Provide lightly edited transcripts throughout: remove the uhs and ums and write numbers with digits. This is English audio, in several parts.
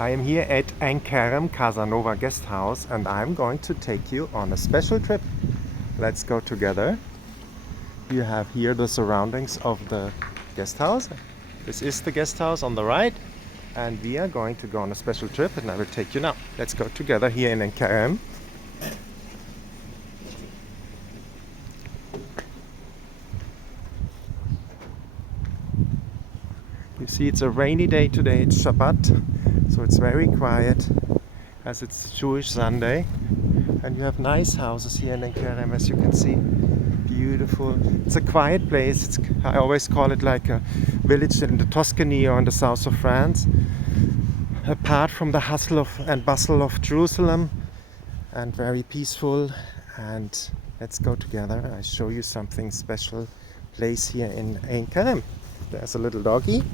I am here at Kerem Casanova guest house and I'm going to take you on a special trip. Let's go together. You have here the surroundings of the guest house. This is the guest house on the right and we are going to go on a special trip and I will take you now. Let's go together here in Kerem. You see it's a rainy day today, it's Shabbat, so it's very quiet as it's Jewish Sunday. And you have nice houses here in Kerem, as you can see. Beautiful. It's a quiet place. I always call it like a village in the Tuscany or in the south of France. Apart from the hustle and bustle of Jerusalem, and very peaceful. And let's go together. I show you something special place here in Kerem. There's a little doggy.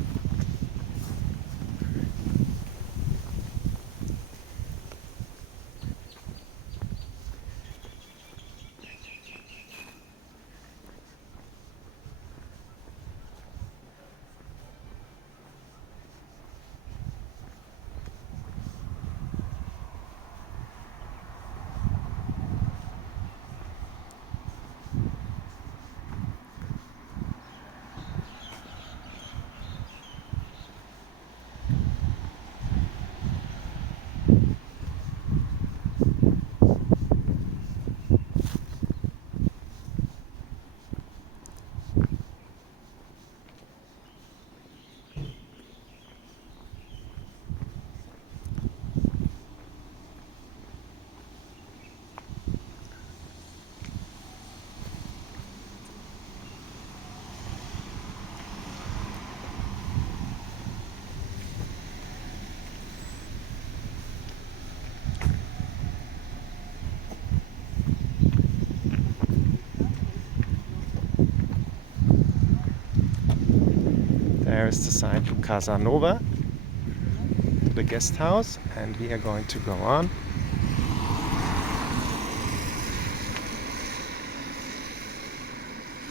There is the sign to Casanova, the guest house, and we are going to go on.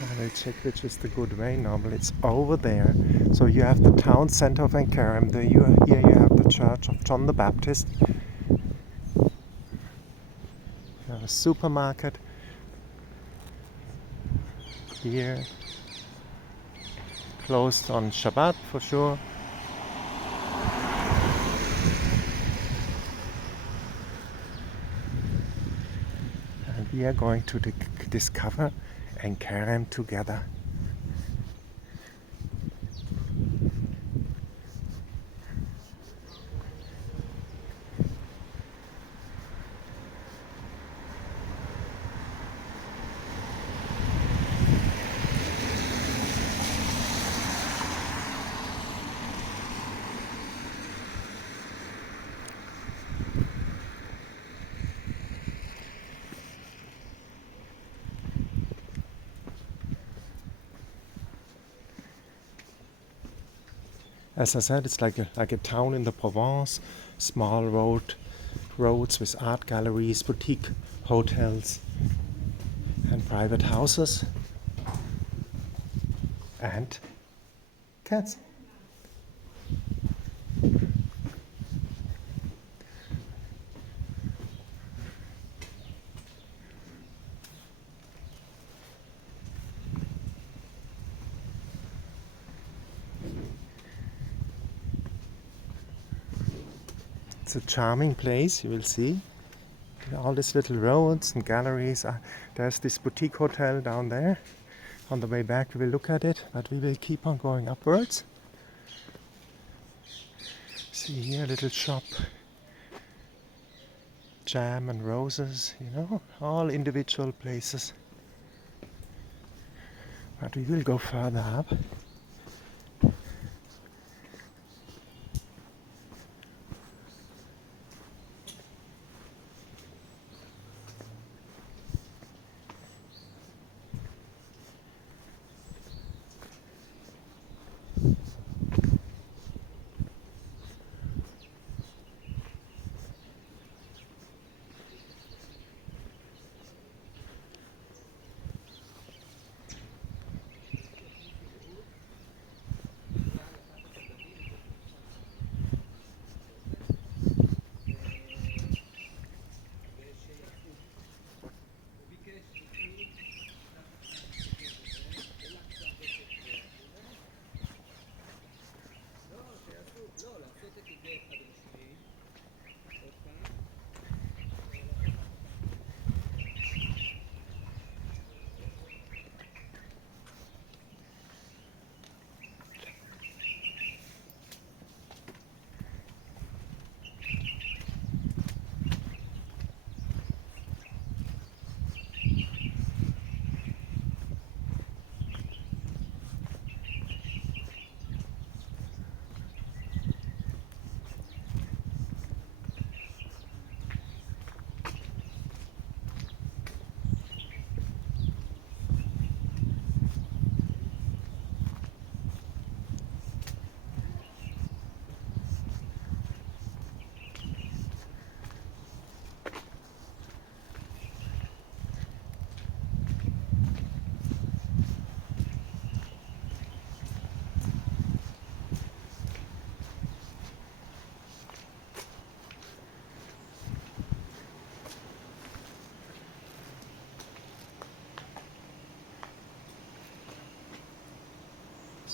I will check which is the good way. Normally it's over there. So you have the town center of Kerem. Here you have the church of John the Baptist. You have a supermarket here. Closed on Shabbat for sure. And we are going to discover Kerem together. As I said, it's like a town in the Provence, small roads with art galleries, boutique hotels, and private houses, and cats. It's a charming place, you will see. All these little roads and galleries. There's this boutique hotel down there. On the way back we will look at it, but we will keep on going upwards. See here, a little shop. Jam and roses, all individual places. But we will go further up.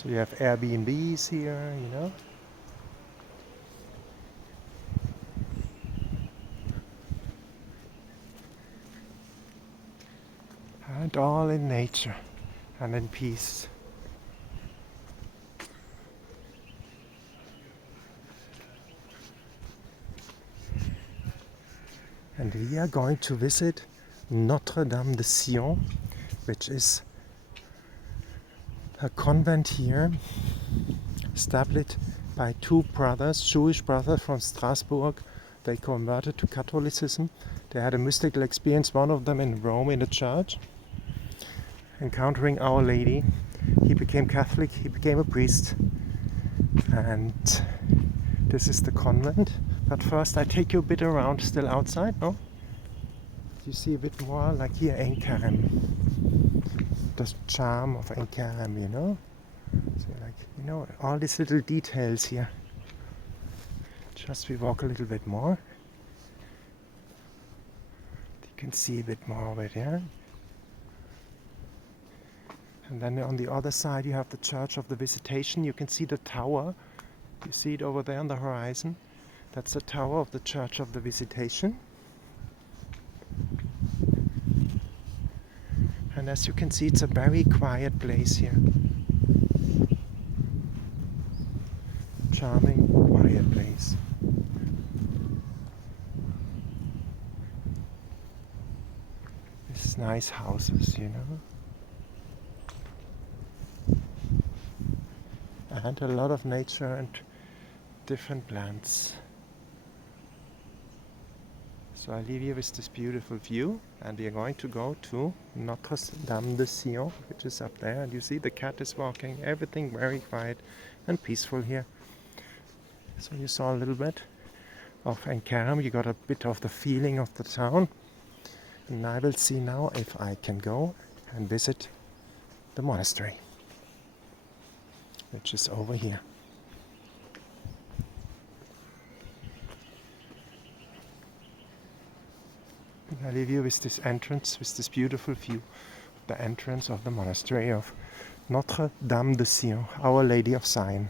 So you have Airbnbs here, you know. And all in nature and in peace. And we are going to visit Notre Dame de Sion, which is a convent here established by two brothers, Jewish brothers from Strasbourg. They converted to Catholicism. They had a mystical experience, one of them in Rome in the church, encountering Our Lady. He became Catholic, he became a priest, and this is the convent. But first I take you a bit around, still outside, no? You see a bit more like here in Kerem. The charm of Kerem, you know? So like, you know, all these little details here. Just we walk a little bit more. You can see a bit more of it, yeah? And then on the other side you have the Church of the Visitation. You can see the tower. You see it over there on the horizon. That's the tower of the Church of the Visitation. And as you can see, it's a very quiet place here. Charming, quiet place. These nice houses, you know. And a lot of nature and different plants. So I leave you with this beautiful view, and we are going to go to Notre Dame de Sion, which is up there. And you see the cat is walking, everything very quiet and peaceful here. So you saw a little bit of Kerem, you got a bit of the feeling of the town. And I will see now if I can go and visit the monastery, which is over here. I leave you with this entrance, with this beautiful view, the entrance of the monastery of Notre Dame de Sion, Our Lady of Zion.